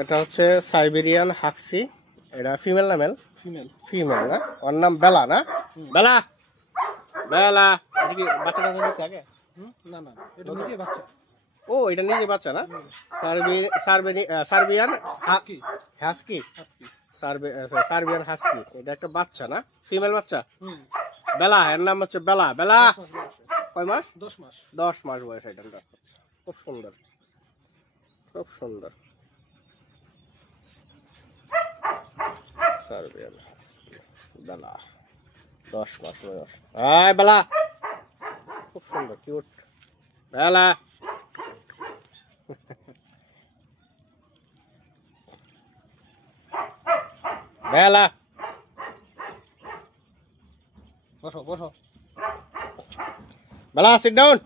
এটা হচ্ছে Siberian husky. এটা ফিমেল না মেল? ফিমেল না? ওর নাম বেলা না? বেলা বেলা এটা কি বাচ্চা কাছে দিচ্ছে আগে? না এটা নিজে বাচ্চা। ও এটা নিজে বাচ্চা না? Serbian husky. Serbian husky. এটা একটা বাচ্চা না? ফিমেল বাচ্চা? বেলা, এর নাম হচ্ছে বেলা। বেলা কয় মাস? 10 মাস। 10 মাস বয়স। এটা খুব সুন্দর, খুব সুন্দর। সার্বিয়ান হাস্কি বেলা, 10 মাস বয়স। আয় বেলা, খুব সুন্দর, কিউট বেলা। বেলা বসো। বেলা, সিট ডাউন।